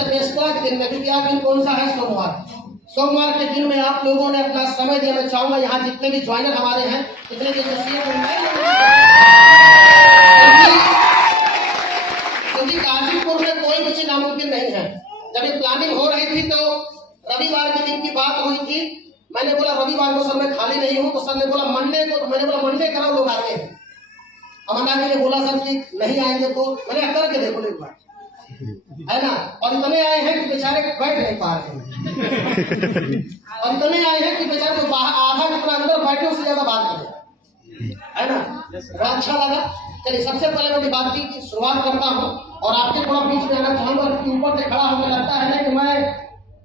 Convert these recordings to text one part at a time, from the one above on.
बृहस्पतिवार के दिन में, क्योंकि आज दिन कौन सा है? सोमवार। सोमवार के दिन में आप लोगों ने अपना समय दिया। मैं चाहूंगा यहाँ जितने भी ज्वाइनर हमारे हैं, जितने भी क्योंकि गाजीपुर में कोई भी चीज नामुमकिन नहीं है। जब ये प्लानिंग हो रही थी तो रविवार के दिन की बात हुई थी। मैंने बोला रविवार को सर मैं खाली नहीं हूँ, तो सर ने बोला मंडे को। मैंने बोला मंडे कराओ, लोग आते हैं। अमरनाथ जी ने बोला सर कि नहीं आएंगे, तो मैंने करके देखो एक बार, है ना। और इतने आए हैं कि बेचारे बैठ नहीं पा रहे हैं और इतने आए हैं कि बेचारे तो आधा जितना अंदर बैठे उससे ज्यादा बात करें, है ना। बड़ा अच्छा लगा। चलिए सबसे पहले मैं बातचीत की शुरुआत करता हूँ और आपके थोड़ा बीच में आना चाहूंगा कि ऊपर से खड़ा होने लगता है ना कि मैं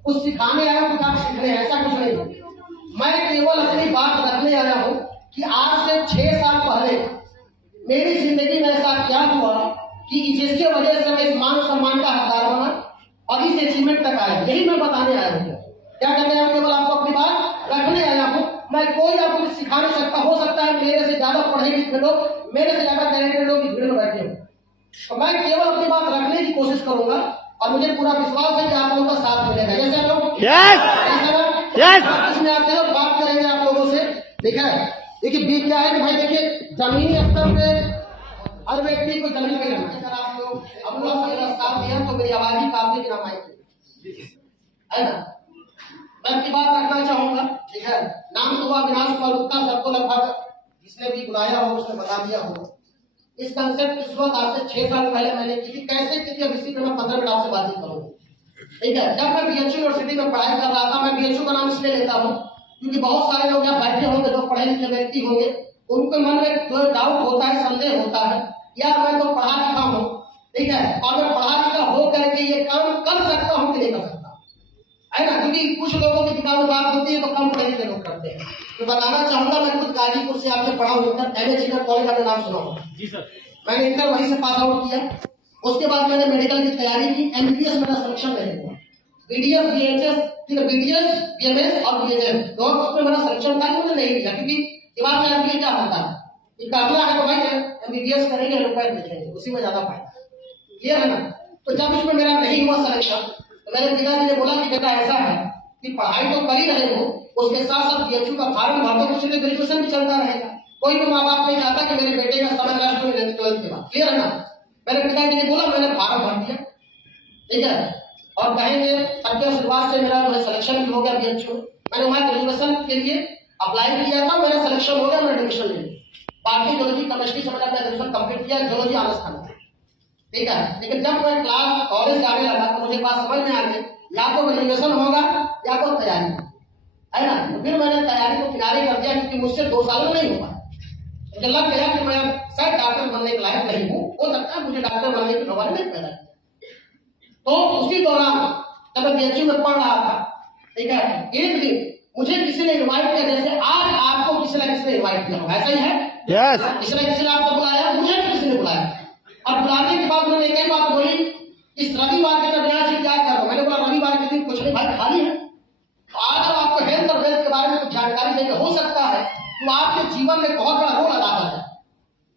कुछ सिखाने आया हूँ, कुछ आप सीख रहे हैं, ऐसा कुछ नहीं। मैं केवल अपनी बात रखने आया हूँ कि आज से 6 साल पहले मेरी जिंदगी में ऐसा क्या हुआ कि जिसके वजह से मैं इस मान सम्मान का हकदार बना और इस अचीवमेंट तक आया। यही मैं बताने आया हूँ। क्या कहते हैं, केवल आपको अपनी बात रखने आया हूँ। मैं कोई आपको कुछ सिखा नहीं सकता। हो सकता है मेरे से ज्यादा पढ़े लिखे लोग, मेरे से ज्यादा टैलेंटेड लोग इस भीड़ में बैठे हो, तो मैं केवल अपनी बात रखने की कोशिश करूंगा और मुझे पूरा विश्वास है कि आप लोगों का साथ मिलेगा। जैसे लोग इसमें आते हो बात करेंगे आप लोगों से। देखा है, देखिए क्या है कि भाई देखिए जमीनी स्तर पे हर व्यक्ति को जमीन में रहना। अगर आप लोग हम लोग मेरा साथ दिया तो मेरी आवाज ही काफी बिना माइक, है ना। मैं अपनी बात रखना चाहूंगा, ठीक है। नाम तो हुआ अविनाश कुमार गुप्ता, सबको लगभग जिसने भी बुलाया हो उसने बता दिया हो। इस कंसेप्ट की शुरुआत आज से 6 साल पहले मैंने की थी। कैसे की थी, अब इसी में 15 मिनट आपसे बातचीत करूंगा, ठीक है। जब मैं बीएचयू यूनिवर्सिटी में पढ़ाई कर रहा था, मैं बीएचयू का नाम इसलिए लेता हूँ क्योंकि बहुत सारे लोग यहाँ बैठे होंगे, जो पढ़े लिखे व्यक्ति होंगे, उनके मन में कोई डाउट होता है, संदेह होता है, या मैं तो पढ़ा लिखा हूँ, ठीक है, और मैं पढ़ा लिखा हो करके ये काम कर सकता हूँ कि नहीं कर सकता, है ना। क्योंकि कुछ लोगों की दिमाग में बात होती है तो कम पढ़े लिखे लोग करते हैं। तो बताना चाहूंगा, मैं खुद गाजीपुर से आपने पढ़ा हूँ, इंटर कॉलेज का नाम सुना होगा जी सर। मैंने इंटर वहीं से पास आउट किया। उसके बाद मैंने मेडिकल की तैयारी की। एमबीबीएस मेरा सिलेक्शन नहीं हुआ। बीडीएस बीएचएस, ठीक है, बीडीएस बीएमएस और बीएचएम दो उसमें मेरा सिलेक्शन था, मुझे नहीं मिला क्योंकि दिमाग में एमबीए क्या होता है, ये काफिला है तो भाई एमबीबीएस करेंगे, रुपए लिखेंगे, उसी में ज्यादा फायदा, ये है ना। तो जब उसमें मेरा नहीं हुआ सिलेक्शन, तो मेरे पिताजी ने बोला कि बेटा ऐसा है कि पढ़ाई तो कर ही रहे हो, उसके साथ साथ बीएचयू का फॉर्म भर दो, कुछ ग्रेजुएशन भी चलता रहेगा। कोई भी माँ बाप नहीं चाहता कि मेरे बेटे का समय नष्ट हो 12th के बाद, क्लियर है ना। मेरे पिताजी ने बोला, मैंने फॉर्म भर दिया, ठीक है, और कहेंगे सबके आशीर्वाद से मेरा सिलेक्शन भी हो गया बीएचयू। मैंने वहाँ ग्रेजुएशन के लिए अप्लाई किया था, मेरा सिलेक्शन हो गया, मैंने एडमिशन ले लिया। बाकी जोलॉजी केमिस्ट्री से मैंने अपना ग्रेजुएशन कंप्लीट किया, जोलॉजी ऑनर्स था, ठीक है। लेकिन जब मैं क्लास कॉलेज जाने लगा तो मुझे बात समझ में आ गई, या तो ग्रेजुएशन होगा या तो तैयारी, है ना। तो फिर मैंने तैयारी को किनारे कर दिया क्योंकि मुझसे 2 साल में नहीं हुआ। मुझे लग गया कि मैं शायद डॉक्टर बनने के लायक नहीं हूँ, हो सकता है मुझे डॉक्टर बनने की भगवान ने पैदा किया। तो उसी दौरान जब मैं बीएचयू में पढ़ रहा था, ठीक है, एक दिन मुझे किसी ने इनवाइट किया, जैसे आज आपको किसी ने इनवाइट किया, ऐसा ही है। yes. किसी ने आपको बुलाया, मुझे भी किसी ने बुलाया, और बुलाने के बाद मैंने एक बात बोली, इस रविवार के दिन यहाँ से क्या करो। मैंने बोला रविवार के दिन कुछ नहीं भाई, खाली है। आज आपको हेल्थ और वेल्थ के बारे में कुछ जानकारी देंगे, हो सकता है तो आपके जीवन में बहुत बड़ा रोल अदा कर जाए।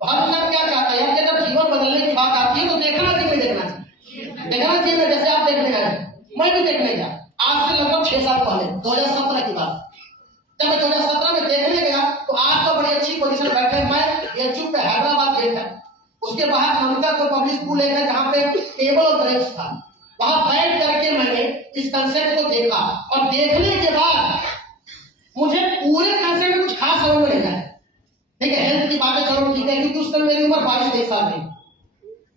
भाई साहब क्या चाहता है कि अगर जीवन बदलने की बात आती है तो देखना चाहिए, देखना चाहिए। जैसे आप देखने आए, मैं भी देखने गया आज से लगभग 6 साल पहले, 2017 की बात। जब मैं 2017 में देखने गया तो आज तो बड़ी अच्छी पोजीशन बैठे मैं बीएचयू पे हैदराबाद गेट है, उसके बाहर नमका को पब्लिक स्कूल है जहाँ पे टेबल और बेंच था, वहां बैठ करके मैंने इस कंसेप्ट को देखा और देखने के बाद मुझे पूरे कंसेप्ट में कुछ खास समझ में नहीं आया। ठीक है, हेल्थ की बातें चलो ठीक है, क्योंकि उस समय मेरी उम्र 22-23 साल थी।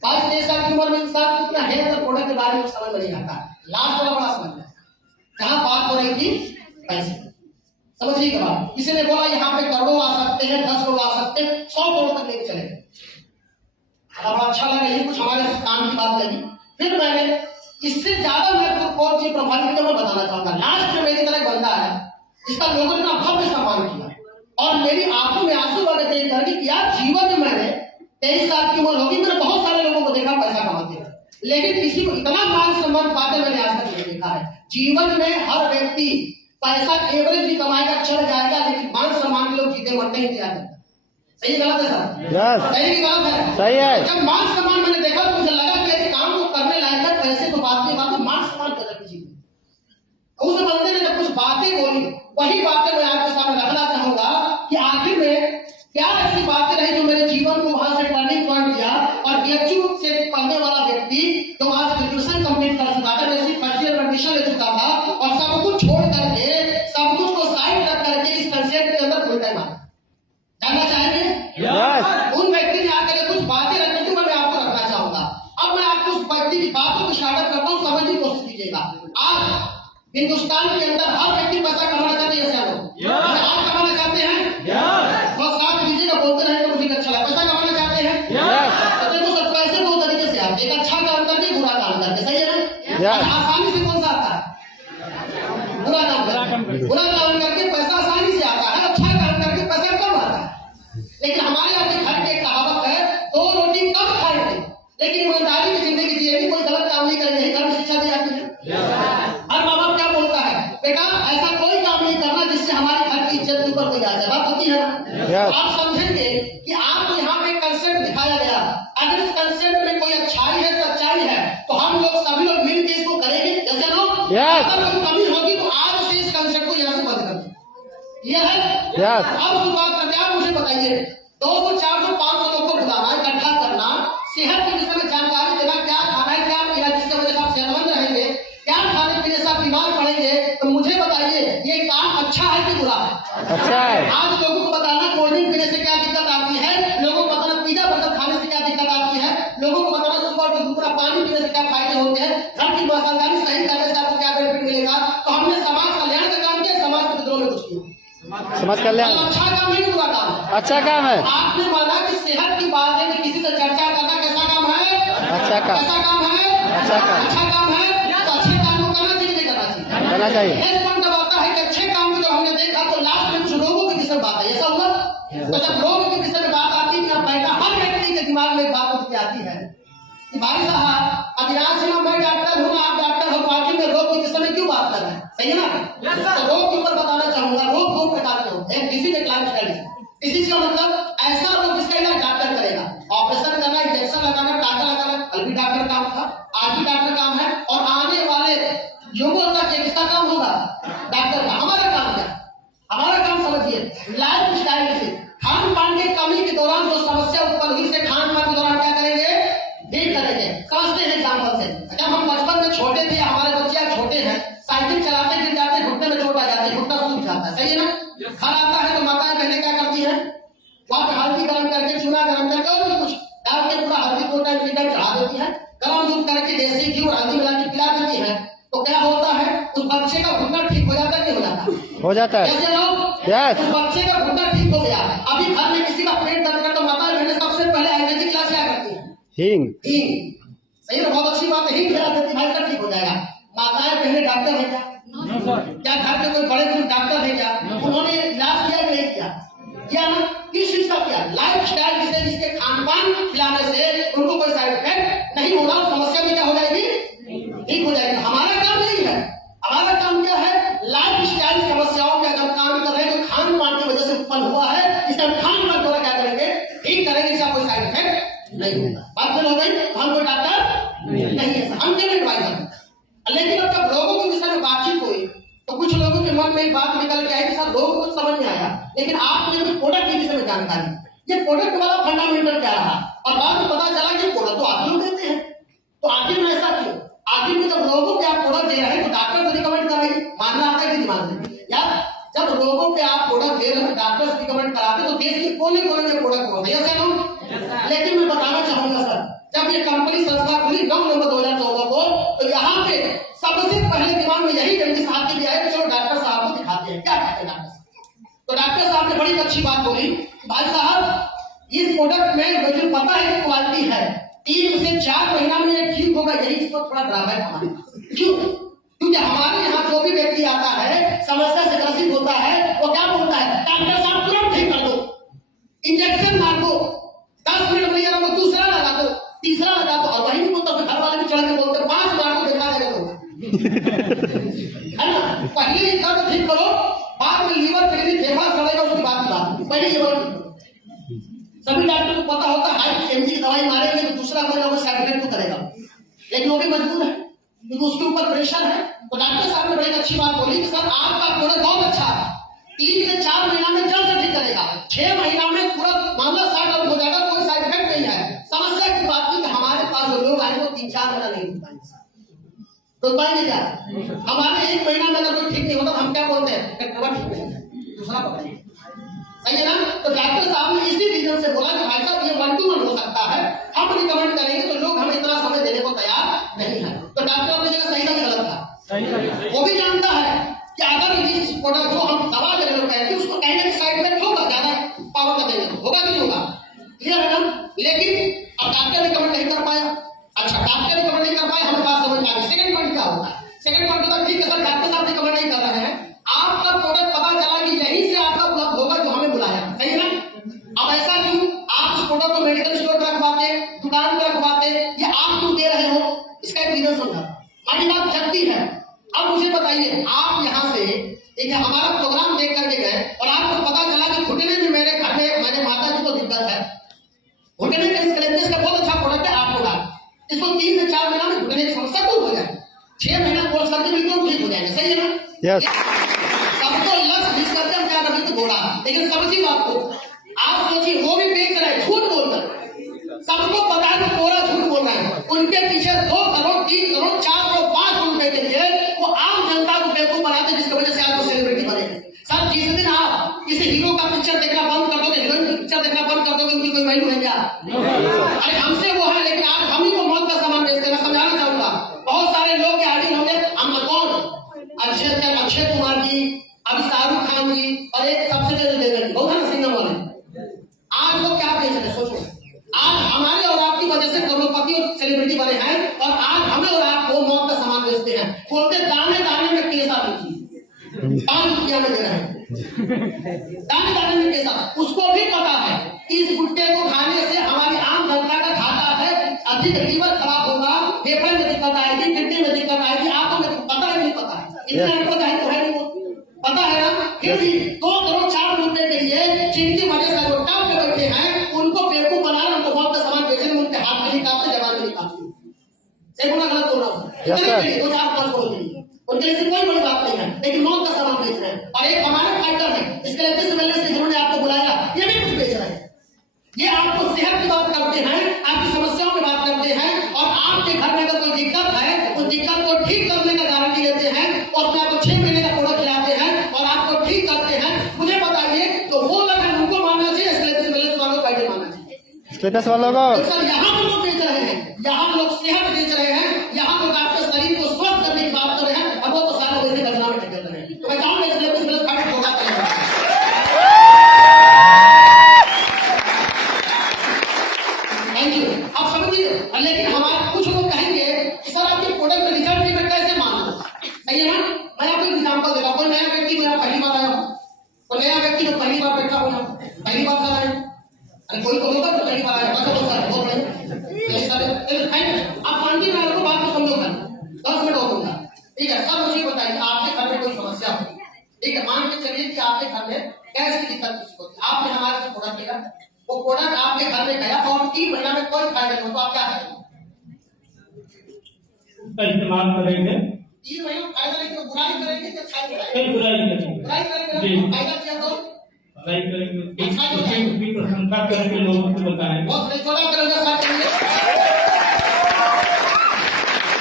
22-23 साल की उम्र में इंसान को उतना हेल्थ और प्रोडक्ट के बारे में समझ में नहीं आता। लास्ट वाला बड़ा समझ में आया, जहां बात हो रही थी पैसे, समझिए के बाद किसी ने बोला यहाँ पे करोड़ों आ सकते हैं, 10 करोड़ आ सकते हैं, 100 करोड़ तक लेके चले। बड़ा अच्छा लगा, ये कुछ हमारे काम की बात लगी। फिर मैंने इससे ज्यादा मेरे को कौन सी प्रभावित किया मैं बताना चाहूंगा। लास्ट में मेरी तरह बंदा है जिसका लोगों ने भव्य सम्मान किया और मेरी आंखों में आंसू वाले देख कर कि यार जीवन में मैंने 23 साल की उम्र होगी, मैंने बहुत सारे लोगों को देखा पैसा कमाते हुए, लेकिन किसी को इतना मान सम्मान पाते मैंने आज तक नहीं देखा है। जीवन में हर व्यक्ति पैसा एवरेज भी कमाएगा, चढ़ जाएगा, लेकिन मान सम्मान के लोग जीते मरते ही दिया जाता। सही गलत है सर? yes. सही गलत है? सही है। जब मान सम्मान मैंने देखा तो मुझे लगा कि काम को करने लायक है, पैसे तो बात की बात है, मान उस बंदे ने जब कुछ बातें बोली, वही बातें मैं आपके सामने रखना चाहूंगा कि आखिर में क्या ऐसी बातें रही जो मेरे जीवन को वहां से टर्निंग पॉइंट दिया। और बीएचयू से पढ़ने वाला व्यक्ति तो आज ग्रेजुएशन कंप्लीट कर चुका था, वैसे फर्स्ट ईयर में एडमिशन ले चुका था और सब कुछ छोड़ करके, सब कुछ को साइड रख करके इस कंसेप्ट के अंदर फुल टाइम आ जानना चाहेंगे। उन व्यक्ति ने आकर कुछ बातें रखी थी, मैं आपको रखना चाहूंगा। अब मैं आपको उस व्यक्ति की बातों को स्टार्ट करता हूँ, समझने की कोशिश कीजिएगा। आज हिंदुस्तान के अंदर हर व्यक्ति पैसा कमाना चाहते हैं, आप कमाना चाहते हैं, बस साथ दीजिएगा, बोलते रहेंगे मुझे अच्छा लगा। पैसा कमाना चाहते हैं, तो सब पैसे दो तरीके से आते, एक अच्छा काम करके, बुरा काम करके, सही है ना। आसानी से कौन सा आता है? बुरा काम करके। बुरा काम करके पैसा आसानी से आता है, अच्छा काम करके पैसा कम आता है। लेकिन हमारे यहाँ के घर की कहावत है, 2 रोटी कम खाएंगे लेकिन ईमानदारी की जिंदगी जिएगी, कोई गलत काम नहीं करेंगे, घर में शिक्षा दी जाती है। हर माँ बाप क्या बोलता है, बेटा ऐसा कोई काम नहीं करना जिससे हमारे घर की इज्जत ऊपर कोई आ जाए, बात होती है ना। आप समझेंगे कि आपको यहाँ पे कंसेप्ट दिखाया गया, अगर इस कंसेप्ट में कोई अच्छाई है, सच्चाई है, तो हम लोग सभी लोग मिलकर इसको करेंगे, जैसे लोग अगर कोई कमी होगी तो आज से इस कंसेप्ट को यहाँ से बंद कर दें। यह है अब शुरुआत करते। आप मुझे बताइए, 200, 400, 500 लोग को बुलाना, इकट्ठा करना, सेहत के विषय में जानकारी देना, क्या खाना है, क्या पीना, जिससे वजह से आप सेहतमंद रहेंगे, क्या खाने पीने से आप बीमार पड़ेंगे, तो मुझे बताइए ये काम अच्छा है कि बुरा है? अच्छा है। आज लोगों को बताना कोल्ड ड्रिंक पीने से क्या दिक्कत आती है, लोगों को बताना पिज्जा बर्गर खाने से क्या दिक्कत आती है, लोगों को बताना सुबह और दूसरा पानी पीने से क्या फायदे होते हैं, घर की मसालेदारी सही करने से आपको क्या बेनिफिट मिलेगा। तो हमने समाज कल्याण का काम किया, समाज के विद्रोह में कुछ किया। समाज कल्याण अच्छा काम नहीं, बुरा काम है, अच्छा काम है। आपने माना कि सेहत की बात है कि किसी से चर्चा करना कैसा काम है, अच्छा काम, कैसा काम है, अच्छा काम, अच्छा काम है। तो अच्छे काम को करना चाहिए, नहीं करना चाहिए। एक पॉइंट अब आता है कि अच्छे काम को जब हमने देखा तो लास्ट में कुछ लोगों के विषय में बात है, ऐसा हुआ। तो जब लोगों के विषय में बात आती है, बैठा हर व्यक्ति के दिमाग में एक बात उठ के आती है कि भाई साहब अविनाश जी, मैं डॉक्टर हूँ, आप डॉक्टर हो, पार्टी में रोग के विषय में क्यों बात कर रहे हैं, सही है ना। तो रोग के ऊपर बताना चाहूंगा, रोग 2 प्रकार के होते हैं, डिसीज एक लाइफ स्टाइल। डिसीज का मतलब ऐसा रोग जिसका इलाज डॉक्टर करेगा, ऑपरेशन करना, इंजेक्शन लगाना, टाका लगाना, कल भी डॉक्टर काम था, आज भी डॉक्टर काम है, और आने वाले युगों तक किसका काम होगा, डॉक्टर का। हमारा काम क्या, हमारा काम समझिए, लाइफ स्टाइल से खान पान की कमी के दौरान जो समस्या उत्पन्न हुई, से खान पान के दौरान क्या करेंगे, ठीक करेंगे। समझते हैं एग्जाम्पल से, जब हम बचपन में छोटे थे, हमारे बच्चे छोटे हैं, साइकिल चलाते गिर जाते, घुटने में चोट आ जाती है, घुटना सूख जाता है, सही है ना। घर आता है तो माताएं बहनें क्या करती है, वहां पे हल्दी गर्म करके, चूना गर्म करके और भी कुछ डाल के पूरा हल्दी को चढ़ा देती है, गर्म दूध करके देसी घी और हल्दी मिला के पिला देती है। तो क्या होता है, उस बच्चे का घुटना ठीक हो जाता है, नहीं हो जाता, हो जाता है। कैसे लोग, उस बच्चे का घुटना ठीक हो गया। अभी घर में किसी का पेट दर्द करता, माता बहनें सबसे पहले आयुर्वेदिक इलाज क्या करती है, हींग। हींग, सही है, बहुत अच्छी बात है, हींग खिला देती, भाई सब ठीक हो जाएगा। माताएं बहनें डॉक्टर है क्या, क्या घर के कोई बड़े बुजुर्ग डॉक्टर है क्या, उन्होंने इलाज किया कि नहीं किया, क्या ना, किस चीज का किया, लाइफ स्टाइल जिसे, जिसके खान पान खिलाने से उनको कोई साइड इफेक्ट नहीं होगा, समस्या भी क्या हो जाएगी, ठीक हो जाएगी। हमारा काम नहीं है, हमारा काम क्या है, लाइफ स्टाइल समस्याओं के अगर काम कर रहे हैं तो खान पान की वजह से उत्पन्न हुआ है, इसका खान पान द्वारा क्या करेंगे, ठीक करेंगे, इसका कोई साइड इफेक्ट नहीं होगा। बात हो गई, हम कोई डॉक्टर नहीं है, हम क्या एडवाइजर। लेकिन अब जब लोगों के विषय में बातचीत हुई तो कुछ लोगों के मन में एक बात निकल के आई कि सर लोगों को समझ में आया, लेकिन आपने कुछ प्रोडक्ट के विषय में जानकारी, ये प्रोडक्ट वाला फंडामेंटल क्या रहा, और बाद में पता चला कि प्रोडक्ट तो आप लोग देते हैं, तो आखिर में ऐसा क्यों, आखिर में जब लोगों को आप प्रोडक्ट दे रहे हैं तो डॉक्टर से रिकमेंड कर रहे हैं, मानना आता है कि नहीं मानते यार, जब लोगों पे आप प्रोडक्ट दे रहे हैं डॉक्टर से रिकमेंड कराते तो देश के कोने कोने में प्रोडक्ट होते हैं, ऐसा ना। लेकिन मैं बताना चाहूंगा सर, जब ये कंपनी संस्था खुली 9 नवंबर 2014 को, तो यहाँ पे सबसे पहले दिमाग में यही जल्दी साहब के लिए आया कि चलो डॉक्टर साहब को दिखाते हैं, क्या कहते हैं डॉक्टर साहब। तो डॉक्टर साहब ने बड़ी अच्छी बात बोली, भाई साहब इस प्रोडक्ट में मुझे पता है कि क्वालिटी है, 3 से 4 महीना में ये ठीक होगा, यही इसको थोड़ा ड्राबैक हमारे पास। क्यों, क्योंकि हमारे यहाँ जो भी व्यक्ति आता है समस्या से ग्रसित होता है, वो क्या बोलता है, डॉक्टर साहब तुरंत ठीक कर दो, इंजेक्शन मार दो, 10 मिनट में वो दूसरा लगा दो, तीसरा लगा दो, और वही बोलता है, घर वाले भी चढ़ के बोलते 5 मार को देखा जाएगा है ना। पहले ही दर्द ठीक करो, बाद में लीवर क्लिनिक फेमस करेगा, उसकी बात पहले लीवर। सभी डॉक्टर को पता होता है हाई एमजी की दवाई मारेंगे तो दूसरा कोई ना कोई साइड इफेक्ट तो करेगा, लेकिन वो भी मजबूर है, क्योंकि उसके ऊपर प्रेशर है। तो डॉक्टर साहब ने बड़ी अच्छी बात बोली कि सर आपका प्रोडक्ट बहुत अच्छा है, 3 से 4 महीना में जल्द से ठीक करेगा, 6 महीना में पूरा मामला सॉर्ट आउट हो जाएगा, कोई साइड इफेक्ट नहीं है। समस्या की बात की कि हमारे पास जो लोग आए वो 3-4 महीना नहीं रुक पाएंगे, रुक पाएंगे क्या? हमारे 1 महीना में अगर कोई ठीक नहीं होता तो हम क्या बोलते हैं, ठीक नहीं है, दूसरा पकड़ेंगे, सही है ना? तो डॉक्टर साहब ने इसी रीजन से बोला कि भाई साहब ये 1 to 1 हो सकता है, हम रिकमेंड करेंगे तो लोग हमें इतना समय देने को तैयार नहीं है। तो डॉक्टर अपनी जगह सही था कि गलत था? वो भी जानता है कि अगर इस प्रोडक्ट जो हम दवा ले रहे हैं उसको कहने की साइड में होगा, ज्यादा पावर का देंगे होगा कि नहीं होगा, क्लियर है ना? लेकिन अब डॉक्टर रिकमेंड नहीं कर पाया। अच्छा, डॉक्टर रिकमेंड नहीं कर पाए, हमें बात समझ में आ गई। सेकंड पॉइंट क्या होगा? सेकंड पॉइंट होगा ठीक है सर डॉक्टर साहब रिकमेंड नहीं कर रहे हैं, आपका प्रोडक्ट पता चला कि यहीं से आपका उपलब्ध होगा जो हमें बुलाया, सही है ना? अब ऐसा क्यों? आप उस प्रोडक्ट को मेडिकल स्टोर पर रखवाते, दुकान पर रखवाते, ये आप क्यों दे रहे हो? इसका एक रीजन समझा। हमारी बात शक्ति है। अब मुझे बताइए, आप यहाँ से एक हमारा प्रोग्राम देख करके गए और आपको पता चला कि घुटने में मेरे घर में मेरे माता जी को दिक्कत है, घुटने के स्केलेटस का बहुत अच्छा प्रोडक्ट है आपको डाल, इसको 3 से 4 महीना में घुटने की समस्या दूर हो जाए, 6 महीना कोर्स करके बिल्कुल ठीक हो जाएगा, सही है ना? यस। सबको लक्ष्य जिस करते हम क्या करते तो बोला, लेकिन समझिए बात को, आप सोचिए वो भी बेच रहे हैं, झूठ बोल रहे हैं, सबको पता है तो पूरा झूठ बोल रहे हैं, उनके पीछे 2 करोड़ 3 करोड़ 4 करोड़ 5 करोड़ रुपए के लिए वो आम जनता को बेवकूफ बनाते, जिसकी वजह से आपको सेलिब्रिटी बने। सर जिस दिन आप किसी हीरो का पिक्चर देखना बंद कर दोगे, हीरोइन की पिक्चर देखना बंद कर दोगे, उनकी कोई वैल्यू है क्या? अरे हमसे वो है, लेकिन आज हम ही को मौत का सामान बेचते हैं। मैं समझाना चाहूंगा, बहुत सारे लोग के आगे होंगे, हम कौन, अक्षय कुमार जी, अभी शाहरुख खान जी और एक सबसे देवेंद्र बहुत है सिंगम वाले, आज लोग क्या बेच रहे हैं सोचो। आज हमारे और आपकी वजह से करोड़पति और सेलिब्रिटी बने हैं और आज हमें और आपको मौत का सामान बेचते हैं। बोलते दाने दाने में केस आती, 5 रुपया में दे रहे हैं, दाने दाने में केस। उसको भी पता है कि इस गुट्टे को खाने से हमारी आम जनता का घाटा है, अधिक लीवर खराब होगा, फेफड़े में दिक्कत आएगी, किडनी में दिक्कत आएगी, आंखों में पता है नहीं पता है, इतना पता है तो है नहीं, पता है ना? फिर भी 2 करोड़ 4 रुपए के लिए जिनकी वजह से जो टॉप पे बैठे हैं उनको बेवकूफ बना रहे, उनको बहुत सामान बेचने में उनके हाथ में नहीं काटते, जवान में नहीं काटते, सही बोला गलत बोल रहा हूँ? 2 4 5 करोड़ उनके लिए कोई बड़ी बात नहीं है, लेकिन मौत का सामान बेच रहे हैं। और एक हमारे फाइटर है, इसके लिए वेलनेस के जिन्होंने आपको बुलाया, ये भी कुछ बेच रहे हैं, ये आपको सेहत की बात करते हैं, आपकी समस्याओं की बात करते हैं, और आपके घर में अगर कोई दिक्कत है उस दिक्कत को ठीक करने का गारंटी लेते हैं और उसमें आपको 6 महीने का प्रोडक्ट खिलाते हैं और आपको ठीक करते हैं। मुझे बताइए तो वो लोग उनको मानना चाहिए, वेलनेस वालों को कैसे मानना चाहिए? स्टेटस वालों को। सर यहाँ पर लोग बेच रहे हैं, यहाँ लोग सेहत बेच रहे हैं, यहाँ लोग आपके शरीर को स्वस्थ करने की बात कर रहे हैं, और वो तो सारे वैसे बदनाम में कर रहे हैं। तो मैं चाहूंगा इसलिए होगा थैंक यू। आप समझिए, लेकिन हमारे कुछ लोग कहेंगे कि सर आपके प्रोडक्ट रिजल्ट में कैसे मानना, सही है ना? मैं आपको एग्जांपल देता हूं, कोई नया व्यक्ति को यहाँ पहली बार आया, कोई नया व्यक्ति को पहली बार बैठा हो, पहली बार कर रहे हैं, अरे कोई तो होगा पहली बार आया, बहुत बड़े आप शांति में आपको बात को समझोगा, 10 मिनट होगा, ठीक है? सर मुझे बताइए आपके घर में कोई समस्या हो, ठीक है? मान के चलिए कि आपके घर में गैस की दिक्कत किसी को, आपने हमारे से प्रोडक्ट लिया, वो प्रोडक्ट आपके घर में गया और 3 महीना में कोई फायदा नहीं हो, तो आप क्या करेंगे? इस्तेमाल करेंगे, 3 महीने में फायदा नहीं तो बुराई करेंगे कि अच्छा बुराई करेंगे, बुराई करेंगे, फायदा किया तो बुराई करेंगे, उसकी प्रशंसा करेंगे, लोगों को बताएंगे, बहुत रिकॉर्ड करेंगे, साथ करेंगे।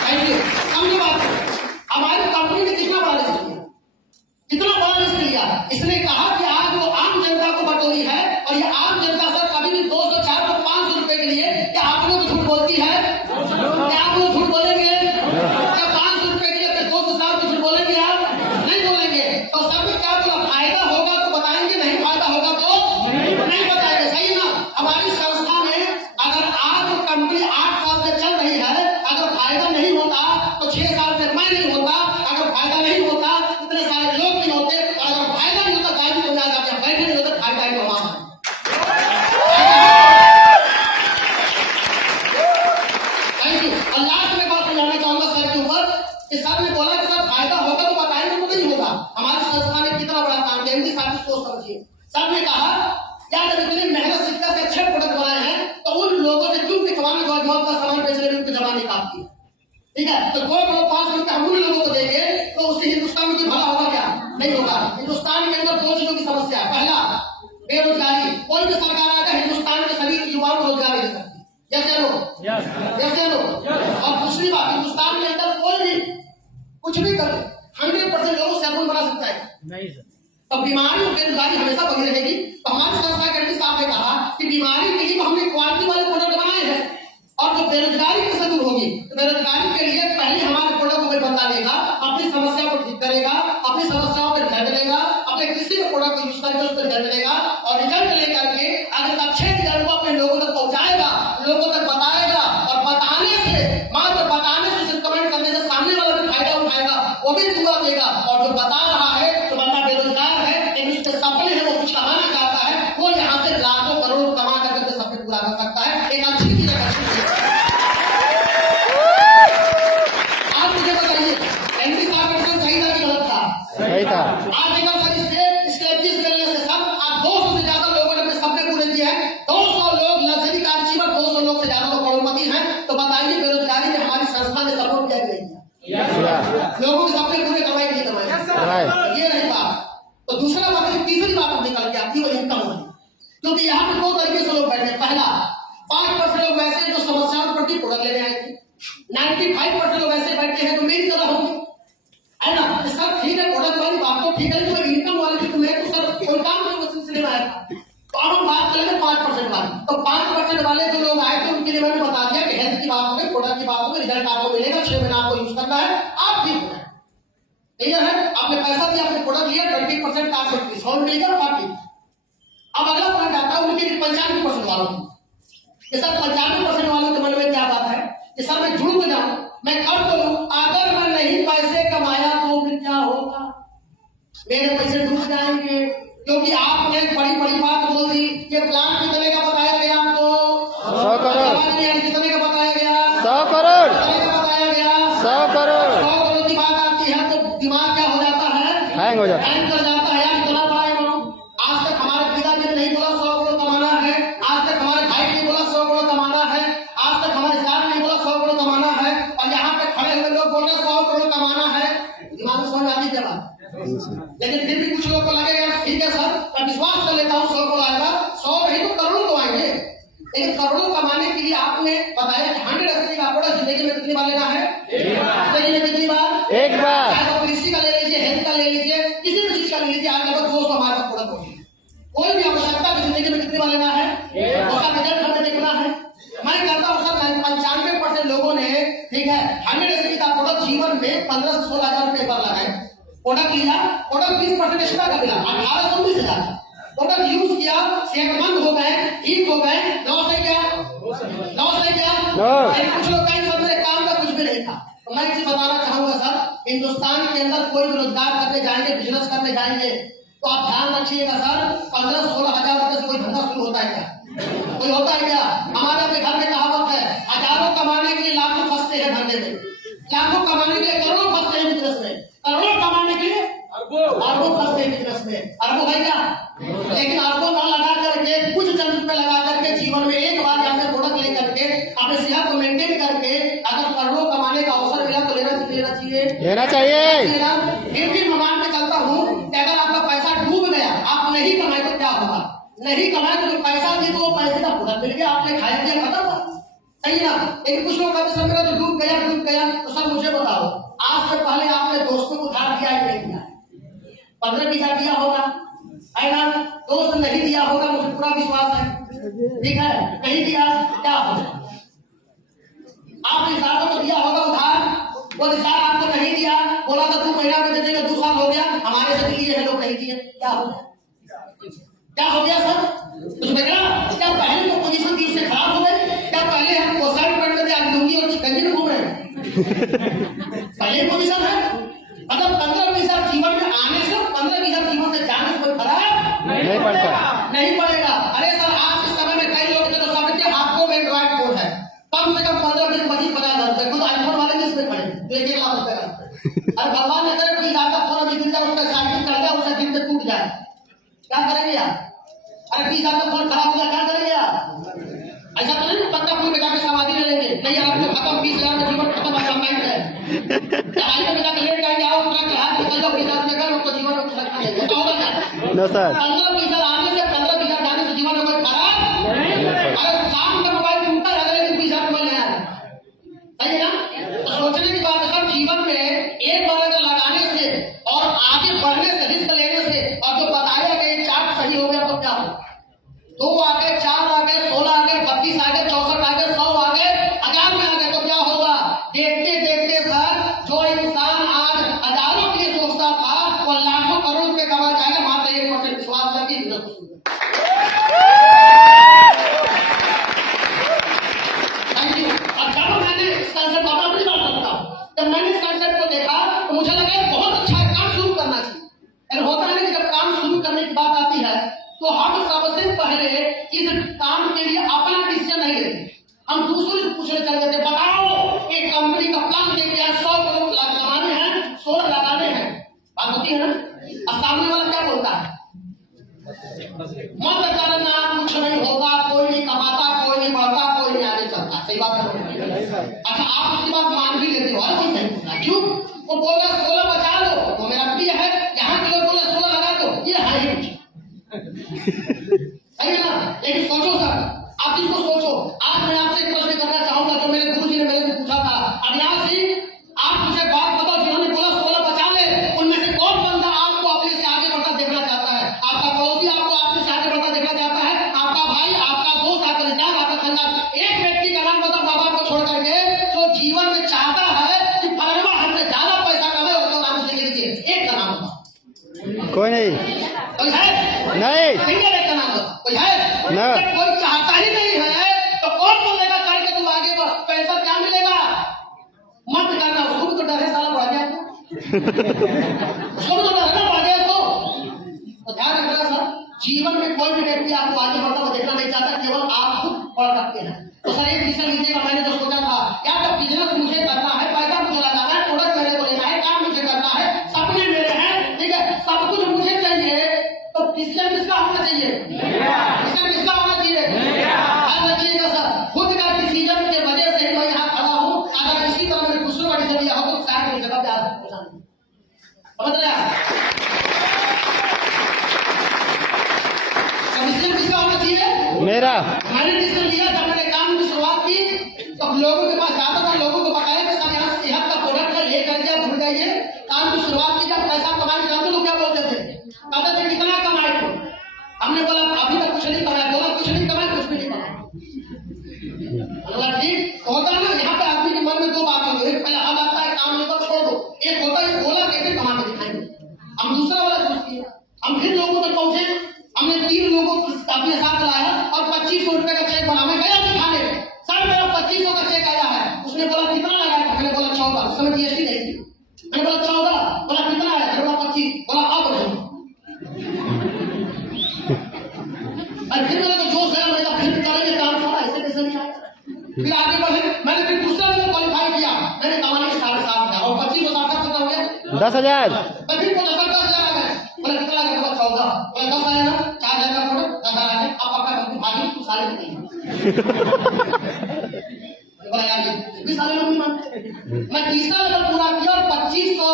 Thank you. समझो बात, हमारी कंपनी ने कितना बड़ा रिस्क लिया, कितना बड़ा रिस्क लिया। इसने कहा कि आज वो आम जनता को बटोरी है, और ये आम जनता सर कभी भी 200 400 500 रुपए के लिए क्या आप लोग झूठ बोलती है? क्या आप लोग झूठ बोलेंगे? क्या 500 रुपए के लिए 200 साल झूठ बोलेंगे? आप नहीं बोलेंगे। तो सब क्या बोला, फायदा होगा तो बताएंगे, नहीं फायदा होगा तो नहीं बताएंगे, सही ना? हमारी संस्था में अगर आज कंपनी 8 साल से चल रही है, अगर फायदा नहीं होता तो 6 साल से मैं नहीं होता, अगर फायदा नहीं होता इतने सारे लोग नहीं होते, और अगर फायदा नहीं होता गाड़ी को ना जाते बैठे नहीं होते, फायदा ही हमारा। Thank you. और लास्ट में बात समझाना चाहूंगा सर के ऊपर कि सर ने बोला कि सर फायदा होगा तो बताएंगे, तो नहीं होगा। हमारी संस्था ने कितना बड़ा काम किया, इनकी सारी सोच समझिए। सर ने कहा यार जब इतनी मेहनत शिक्षा से अच्छे प्रोडक्ट बनाए हैं तो उन लोगों से क्यों पिछवाने जो मौत का सामान बेचने में उनकी जमा नहीं काटती, ठीक है? तो 2 करोड़ कर दे, 100% लोगों को सैलून बना सकता है नहीं सर। तो बीमारी और बेरोजगारी हमेशा बनी रहेगी। तो हमारी संस्था के एमडी साहब ने कहा कि बीमारी के लिए तो हमने क्वालिटी वाले प्रोडक्ट बनाए हैं, और जो बेरोजगारी कैसे दूर होगी, तो बेरोजगारी के लिए पहले हमारे प्रोडक्ट को बता लेगा, अपनी समस्या को ठीक करेगा, अपनी समस्याओं पर ध्यान देगा, अपने किसी भी प्रोडक्ट को यूज करके उस पर ध्यान देगा, और रिजल्ट लेकर के अगर अच्छे रिजल्ट को अपने लोगों तक पहुंचाएगा, लोगों तक बताएगा, और बताने से, मात्र बताने से, कमेंट करने से सामने वाला भी फायदा उठाएगा, वो भी दुआ देगा। और जो बता रहा है तो बंदा बेरोजगार है, लेकिन उसके सपने हैं, वो कुछ कमाना चाहता है, वो यहाँ से लाखों करोड़ कमा करके सपने पूरा कर सकता है। एक अच्छी चीज है। आप मुझे बताइए, एमडी साहब का सही था कि गलत था? सही था। आज देखा सर, इससे स्ट्रेटेजी करने से सब आज 200 से ज्यादा लोगों ने अपने सपने पूरे किए हैं। 200 लोग लग्जरी कार जीवन, 200 लोग से ज्यादा लोग करोड़पति हैं। तो बताइए बेरोजगारी में हमारी संस्था ने सपोर्ट किया कि नहीं किया? लोगों के सपने पूरे करवाए कि नहीं करवाए? ये नहीं बात। तो दूसरा बात है, तीसरी बात हम निकल के आती है, वो इनकम वाली। क्योंकि यहाँ पे 2 तरीके से लोग बैठे। पहला, 5% लोग वैसे हैं जो समस्याओं के प्रति प्रोडक्ट लेने आए थे, 95% लोग ऐसे बैठे हैं जो मेरी तरह होंगे, है ना? सर ठीक है, प्रोडक्ट वाली बात तो ठीक है, जो इनकम वाली थी, मैं तो सर कोई काम नहीं, उस सिलसिले में आया था। तो अब हम बात करेंगे 5% वाली। तो 5% वाले जो लोग आए थे उनके लिए मैंने बता दिया कि हेल्थ की बात होगी, प्रोडक्ट की बात होगी, रिजल्ट आपको मिलेगा, 6 महीना आपको यूज करना है, आप ठीक हो जाए। क्लियर है? आपने पैसा दिया, आपने प्रोडक्ट लिया, 20% का आपको डिस्काउंट मिलेगा, आप ठीक। अब अगला पॉइंट आता है उनके 95% वालों की। ये सर 95% वालों के मन में क्या बात है कि सर मैं झूठ में जाऊं, मैं कब बोलूं, अगर मैं नहीं पैसे कमाया तो फिर क्या होगा? मेरे पैसे डूब जाएंगे। क्योंकि आपने बड़ी बड़ी बात बोल दी। ये प्लान कितने का बताया गया आपको? 100 करोड़। कितने का बताया गया? 100 करोड़। कितने का बताया गया? 100 करोड़। 100 करोड़ की बात आती है तो दिमाग क्या हो जाता है? हैंग हो जाता है। हैंग कर जाता है। यार इतना बड़ा अमाउंट आज तक हमारे पिताजी ने नहीं बोला 100 करोड़ कमाना है, आज तक हमारे भाई ने बोला 100 करोड़ कमाना है, आज तक हमारे साथ ने बोला 100 करोड़ कमाना है, और यहाँ पे खड़े हुए लोग बोल रहे 100 करोड़ कमाना है। दिमाग में समझ आती क्या बात? लेकिन फिर भी कुछ लोग को लगेगा ठीक है सर, मैं विश्वास कर लेता हूँ 100 करोड़ आएगा, 100 नहीं तो करोड़ों को आएंगे। लेकिन करोड़ों कमाने के लिए आपने बताया 180 का प्रोडक्ट जिंदगी में कितनी बार लेना है? जिंदगी में कितनी बार? एक बार। आप कृषि का ले लीजिए, हेल्थ का ले लीजिए, किसी भी चीज का ले लीजिए, आज लगभग 200 हमारा प्रोडक्ट होगी। कोई भी आवश्यकता जिंदगी में कितनी बार लेना है? उसका रिजल्ट हमें देखना है। मैं कहता हूँ सर 95% लोगों ने, ठीक है, 180 का प्रोडक्ट जीवन में 15 से 16 हजार रुपए पर लगाए। प्रोडक्ट लिया, प्रोडक्ट 20% एक्स्ट्रा कर दिया, 18 से 19 हजार। प्रोडक्ट यूज किया, सेहतमंद हो गए, ठीक हो गए, लॉस है क्या? लॉस है क्या? कुछ लोग कहेंगे सर मेरे काम का कुछ भी नहीं था। तो मैं इसे बताना चाहूंगा सर, हिंदुस्तान के अंदर कोई रोजगार करने जाएंगे, बिजनेस करने जाएंगे, तो आप ध्यान रखिएगा सर, 15-16 हजार रुपए से कोई धंधा शुरू होता है क्या? कोई होता है क्या? हमारे अपने घर में कहावत है, हजारों कमाने के लिए लाखों फंसते हैं धंधे में, लाखों कमाने के लिए करोड़ों फंसते हैं बिजनेस में, करोड़ों कमाने के लिए अरबों फंसते हैं बिजनेस में। अरबों है क्या? लेकिन अरबों ना लगा करके, कुछ चंद रुपए लगा करके जीवन में एक बार यहाँ से प्रोडक्ट ले करके अपने सेहत को मेंटेन करके अगर करोड़ों कमाने का अवसर मिला तो लेना चाहिए। लेना चाहिए। फिर भी मैं मान के चलता हूँ कि अगर आपका पैसा डूब गया, आप नहीं कमाए तो क्या होगा? नहीं कमाए तो पैसा दी तो वो पैसे का प्रोडक्ट मिल गया, आपने खाया पिया खत्म हुआ, सही ना? लेकिन कुछ लोग कहते सर मेरा तो डूब गया। तो सर मुझे बताओ, आज से पहले आपने दोस्तों को उधार दिया ही नहीं दिया? 15 बीघा दिया होगा, है ना? दोस्त नहीं दिया होगा, मुझे पूरा विश्वास है, ठीक है? नहीं दिया क्या होगा? आपने रिश्तेदारों को दिया होगा उधार, वो रिश्तेदार आपको नहीं दिया, बोला था 2 महीना में दे देंगे, 2 साल हो गया, हमारे से दिए हैं लोग नहीं दिए, क्या हो गया? क्या हो गया सर? कुछ बदला? क्या पहले तो पोजीशन थी उससे खराब हो गई? क्या पहले हम पोशाक पहनते थे, आज लुंगी और गंजी में घूम रहे हैं? पहले पोजीशन है। मतलब 15 पैसा जीवन में आने से 15 पैसा जीवन से जाने से कोई फर्क नहीं पड़ता, नहीं पड़ेगा। अरे सर आज के समय में कई लोग तो समझते हाथों में एंड्रॉइड फोन है, कम से कम 15 दिन 50,000 रुपए, खुद आईफोन वाले भी इसमें खड़े 1 लाख रुपए का। अरे भगवान ने करे कोई ज्यादा फोन अभी गिर जाए, उसका साइकिल चल जाए, उसका दिन से टूट जाए, क्या करेंगे यार? अरे 20 हजार का फोन खराब हो गया, क्या करेंगे यार? ऐसा तो नहीं पक्का फूल में जाकर समाधि ले लेंगे, नहीं आपको खत्म, 20 हजार का जीवन खत्म, आपका माइंड है आई में जाकर लेट जाएंगे, आओ ट्रक हाथ निकल जाओ, 20 हजार रुपये का आपको जीवन में खत्म नहीं होगा। नो सर, 15 पैसा आने से 15 पैसा जाने से जीवन में कोई खराब नहीं। अरे शाम का मोबाइल टूटा है, अगले दिन 20 हजार मोबाइल ले आया, सही है ना? तो सोचने की बात है सर, जीवन में एक बार अगर बढ़ने से, रिस्क लेने से, और जो बताया गया चार्ट सही हो गया तो क्या होगा? 2 आ गए, 4 आ गए, 16 आ गए, 32 आ गए, 64 आ गए, 100 आ गए, 1000 में आ गए तो क्या होगा? देखते देखते सर जो इंसान आज हजारों के लिए सोचता था वो लाखों करोड़ रुपए कमा जाएगा मात्र 1% विश्वास करके। Thank you. और जब मैंने इस कंसेप्ट को अपनी बात करता हूँ, जब मैंने इस कंसेप्ट को देखा तो मुझे लगा बहुत अच्छा है, काम शुरू करना चाहिए। होता है कि जब काम शुरू करने की बात आती है तो हम सबसे पहले इस काम के लिए अपना डिसीजन नहीं लेते, हम दूसरों से पूछने चले जाते, बताओ एक कंपनी का प्लान देके 100 करोड़ लगाने हैं, 16 लगाने हैं, बात होती है ना? और सामने वाला क्या बोलता है? मत करना, कुछ नहीं होगा, कोई नहीं कमाता, कोई नहीं बढ़ता, कोई नहीं आगे चलता। सही बात है? अच्छा, आप उसकी बात मान भी लेते हो, कोई नहीं पूछना क्यों? वो बोल रहा 16 बचा लो, वो मेरा प्रिय है, यहाँ के लोग बोले 16 लगा दो, ये है ही कुछ सही है ना? लेकिन सोचो सर, आप इसको सोचो। आज मैं आपसे एक प्रश्न करना चाहूंगा जो मेरे गुरुजी ने मेरे से पूछा था। अविनाश जी, आप मुझे बात बताओ, जिन्होंने बोला 16 बचा ले, उनमें से कौन बंदा आपको अपने से आगे बढ़ता देखना चाहता है? आपका पड़ोसी आपको आपके से आगे बढ़ता देखना चाहता है? आपका भाई, आपका दोस्त, आपका रिश्तेदार, आपका खानदान? एक व्यक्ति का नाम बताओ माँ बाप को छोड़ करके जो जीवन में चाहता है कि फलाना हमसे ज्यादा पैसा कमाए, उसको नाम से लिख लीजिए, एक का नाम बताओ। कोई नहीं। कोई है? नहीं। सिंगल एक का नाम बताओ। कोई है? ना। कोई चाहता ही नहीं है तो कौन बोलेगा करके तू आगे बढ़, पैसा क्या मिलेगा? मत करना, उसको भी तो डर है, साला बढ़ गया उसको भी तो डर है ना, बढ़ गया तो ध्यान रखना सर, जीवन में कोई भी व्यक्ति आपको आगे बढ़ता हुआ देखना नहीं चाहता, केवल आप खुद बढ़ सकते हैं। तो सर एक डिसीजन लीजिएगा। मैंने जो सोचा था या तो बिजनेस मुझे करना है, पैसा मुझे लगाना है, प्रोडक्ट मेरे को लेना है, काम मुझे करना है, सपने मेरे हैं, ठीक है, सब कुछ मुझे चाहिए, तो डिसीजन किसका होना चाहिए? डिसीजन किसका होना चाहिए? ध्यान रखिएगा सर, खुद का डिसीजन के वजह से मैं यहाँ खड़ा हूँ। अगर इसी तरह मैंने दूसरों का डिसीजन लिया हो तो शायद मेरी जगह पे आ सकता नहीं। समझ रहे हैं? डिसीजन किसका होना चाहिए? मेरा। मैंने डिसीजन लिया, जब मैंने काम की शुरुआत की तो लोगों के पास जाता था, लोगों को बताया कि सर यहाँ सेहत का प्रोडक्ट है, ये कर दिया, भूल जाइए। काम की शुरुआत की, जब पैसा कमाए जानते लोग क्या बोलते थे? कहते थे कितना कमाए थे? हमने बोला अभी तक कुछ नहीं कमाया। बोला कुछ नहीं कमाया, कुछ भी नहीं कमाया। बोला ठीक होता है ना, यहाँ पे आदमी के मन में 2 बातें होती है, पहले हम आता है काम लेकर छोड़ दो, एक होता है बोला कैसे कमा के दिखाएंगे। हम दूसरा वाला चूज किया, हम फिर लोगों तक पहुंचे, हमने 3 लोगों को अपने साथ लाया और 2500 रुपए का चेक बना। मैं गया दिखाने, सर मेरा 2500 का चेक आया है। उसने बोला कितना लगाया? मैंने बोला 14। उस समय जीएसटी नहीं थी। मैंने बोला 14। बोला कितना आया? मैंने बोला 25। बोला अब नहीं। और फिर मेरे को जोश आया, मैंने फिर करेंगे काम सारा, ऐसे कैसे नहीं आया? फिर आगे बढ़े, मैंने फिर दूसरा को क्वालिफाई किया, मैंने कमाने 7.5 हजार और 25 को 7 कितना हो गया? 10,000। फिर को 10,000 आ गए। बोला कितना लगा? बोला 14। बोला 10 आया ना, 4,000 का प्रोडक्ट 10,000 आ गए। अब पक्का तुम भागी, तू साले नहीं। बोला यार ये भी साले लोग नहीं मानते। मैं तीसरा लेवल पूरा किया और 2500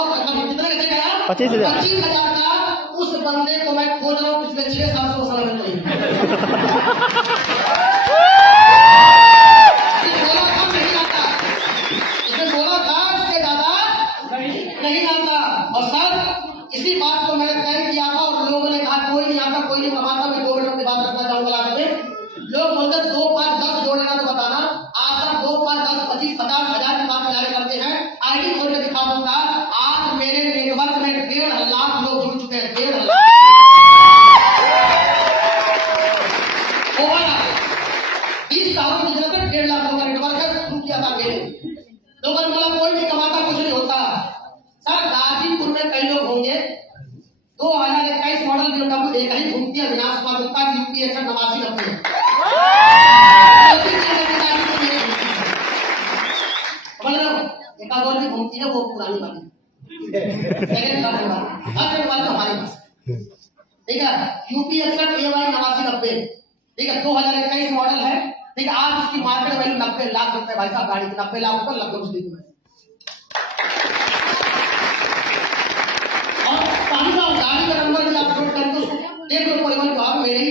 कितने का चेक आया? 25,000। 25,000 का। उस बंदे को मैं खोज रहा हूँ पिछले 6-7 साल में। नहीं बोला था नहीं आता, इसने बोला था इससे ज्यादा नहीं आता। और सर इसी बात को मैंने तय किया था और लोगों ने कहा कोई नहीं आता, कोई नहीं कमाता। मैं 2 मिनट की बात करना चाहूंगा। लोग बोलते 2, 5, 10 जोड़ेगा तो बताना। आज तक 2, 5, 10, 25, 50 हजार की बात जारी करते हैं। आईडी खोल के दिखा दूंगा। आज मेरे नेटवर्क में 1.5 लाख लोग जुड़ चुके हैं। 1.5 लाख। 20 सालों की जरूरत है, 1.5 लाख लोगों का नेटवर्क है। शुरू किया था मैंने। लोगों ने बोला कोई नहीं कमाता, कुछ नहीं होता। सर गाजीपुर में कई लोग होंगे 2021 मॉडल BMW एक ही घूमती है, विनाश गुप्ता की यूपी 89 एक और भी घूमती है, वो पुरानी वाली सेकंड वाली हमारे पास, ठीक है। यूपी 61 AY 8990, ठीक है, 2021 मॉडल है, ठीक है। आज उसकी मार्केट वैल्यू 90 लाख रुपए। भाई साहब गाड़ी 90 लाख रुपए लगभग उसकी गाड़ी का नंबर भी आप नोट करके उसको देख लो, परिवहन विभाग मेरे ही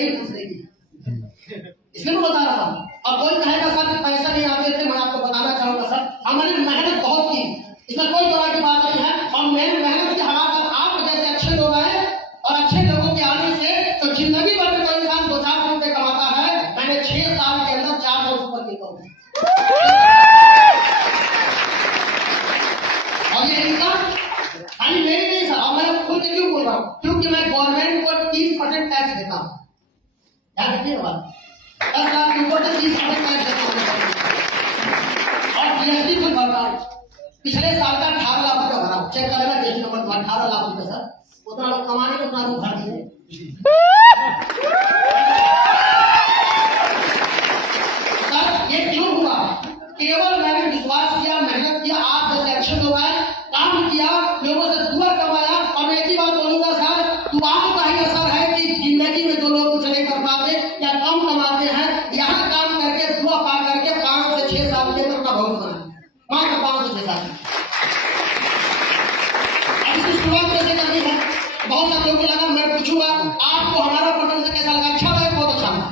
इसलिए मैं बता रहा हूँ। अब कोई कहेगा सर पैसा नहीं आते थे, मैं आपको बताना चाहूंगा सर हमारी मेहनत बहुत की, इसमें कोई तरह की बात नहीं है। और मेरी मेहनत के हमारे आप जैसे अच्छे लोग रहा हूँ क्योंकि मैं गवर्नमेंट को 30% टैक्स देता हूँ। याद रखिए बात, 10 लाख के ऊपर से 30% टैक्स देता हूँ और जीएसटी खुद भरता हूँ। पिछले साल का 18 लाख रुपया भरा, चेक करेगा जीएसटी नंबर 18 लाख रुपये सर, उतना लोग कमाने को उतना लोग भर देंगे। सर ये क्यों हुआ? केवल मैंने विश्वास किया, मेहनत किया, आप जैसे अच्छे लोग आए, काम किया, लोगों से दुआ कमाया। और मैं एक ही बात बोलूंगा सर, दुआओं का ही असर है कि जिंदगी में जो लोग कुछ नहीं कर पाते या कम कमाते हैं, यहाँ काम करके दुआ पा करके 5 से 6 साल के अंदर का भविष्य बनाए, मात्र 5 से 6 साल। अब इसकी शुरुआत कैसे करनी है? बहुत सारे लोगों को लगा, मैं पूछूंगा आपको हमारा प्रकरण से कैसा लगा? अच्छा लगा? बहुत अच्छा लगा।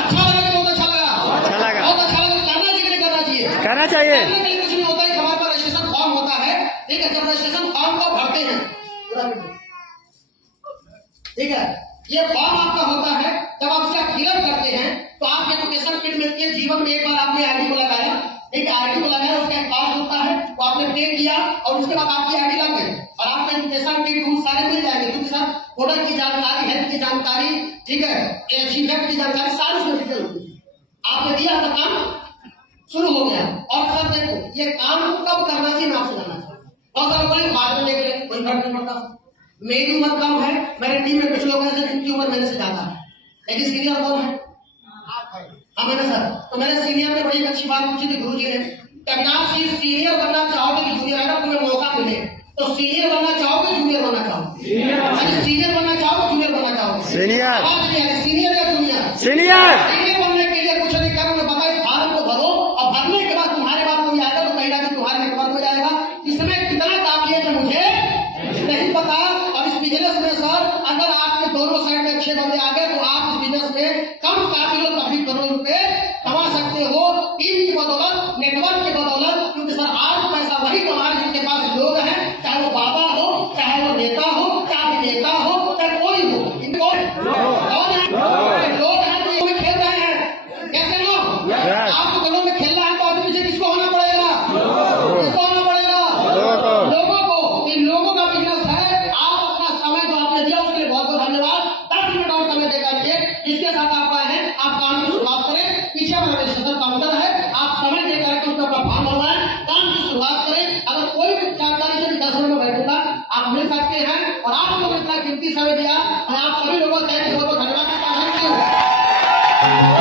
अच्छा लगा? बहुत अच्छा लगा। अच्छा लगा। बहुत अच्छा लगा। करना चाहिए, नहीं करना चाहिए? करना चाहिए। करने के लिए कुछ नहीं होता है, हमारे पास रजिस्ट्रेशन फॉर्म होता है, ठीक है। जब रजिस्ट्रेशन फॉर्म को भरते हैं, ठीक है, ये फॉर्म आपका होता है, जब आप इसका फिलअप करते हैं तो आपको एप्लीकेशन किट मिलती है। जीवन में एक बार आपने आईडी को लगाया, एक आईडी को लगाया, उसका एक पास होता है, वो आपने पे किया और उसके बाद आपकी आईडी लग गई और आपको एप्लीकेशन किट रूल सारे मिल जाएंगे, क्योंकि सर प्रोडक्ट की जानकारी, हेल्थ की जानकारी, ठीक है, एचीवेट की जानकारी सारी उसमें डिटेल होती है। आपने दिया तो काम शुरू हो गया। और सर देखो ये काम कब करना चाहिए मैं आपसे जानना चाहूँ। बहुत सारे बोले बाद में देख ले, कोई फर्क नहीं पड़ता। मेरी उम्र कम है, मेरे टीम में कुछ लोग ऐसे जिनकी उम्र मेरे से ज्यादा है, लेकिन सीनियर कौन है? हाँ मैंने सर, तो मेरे सीनियर ने बड़ी अच्छी बात पूछी थी गुरु जी ने, अविनाश जी सीनियर बनना चाहोगे कि जूनियर? अगर तुम्हें मौका मिले तो सीनियर बनना चाहोगे जूनियर बनना चाहोगे? सीनियर बनना चाहोगे जूनियर बनना चाहोगे? सीनियर। सीनियर या जूनियर? सीनियर। सीनियर बनने के लिए कुछ नहीं करना, मैं बता इस फॉर्म को भरो और भरने के बाद तुम्हारे बाद कोई आएगा तो कहेगा कि तुम्हारे नेटवर्क हो जाएगा। इसमें कितना काबिलियत है मुझे नहीं पता। और इस बिजनेस में सर अगर आपके दोनों साइड में अच्छे बंदे आ गए तो आप इस बिजनेस में कम काबिल काफी करोड़ रुपए कमा सकते हो, टीम की बदौलत, नेटवर्क की बदौलत। क्योंकि सर आज पैसा वही कमा रहे जिनके पास लोग हैं, चाहे वो बाबा हो, चाहे वो नेता हो, चाहे नेता हो, चाहे कोई हो। इनको कौन है? लोग हैं जो में खेल रहे हैं। कैसे लोग? आपको गलों में खेलना है तो आपके पीछे किसको होना पड़ेगा? किसको होना पड़ेगा? लोगों को। इन लोगों का बिजनेस है। आप अपना समय जो आपने दिया उसके लिए बहुत बहुत धन्यवाद। 10 मिनट और समय देकर के इसके साथ आप आए हैं, आप काम की शुरुआत करें। पीछे हमारा रजिस्ट्रेशन काउंटर है, आप समय देकर के उसका फॉर्म भरवाएं, काम की शुरुआत करें। अगर कोई भी जानकारी से 10 मिनट में बैठूंगा आप मिल सकते हैं। और आप लोगों ने इतना कीमती समय दिया, मैं आप सभी लोगों का बहुत बहुत धन्यवाद करता हूं।